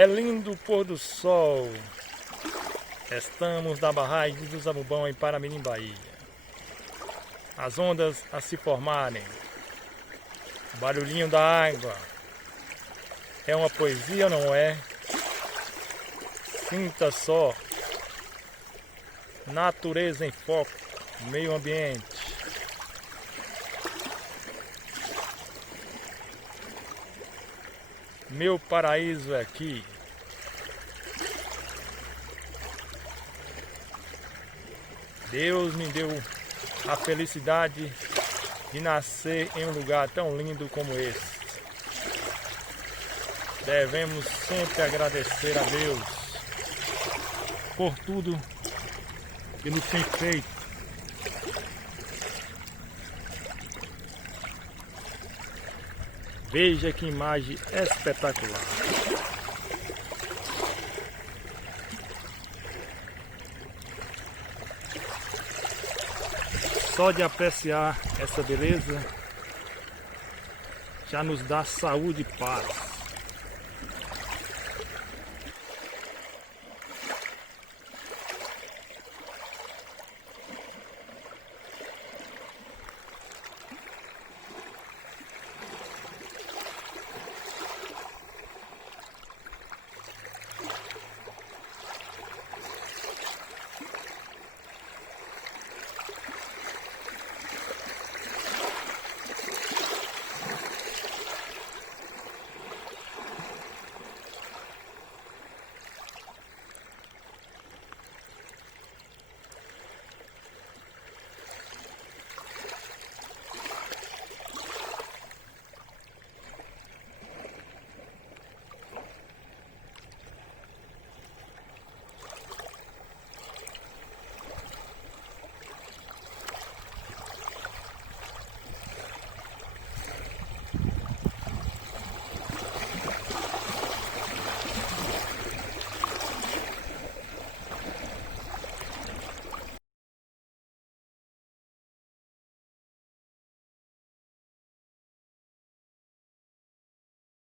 É lindo o pôr do sol. Estamos na barragem do Zabubão em Paramirim, Bahia. As ondas a se formarem. O barulhinho da água. É uma poesia ou não é? Sinta só. Natureza em foco. Meio ambiente. Meu paraíso é aqui. Deus me deu a felicidade de nascer em um lugar tão lindo como esse. Devemos sempre agradecer a Deus por tudo que nos tem feito. Veja que imagem espetacular. Só de apreciar essa beleza já nos dá saúde e paz.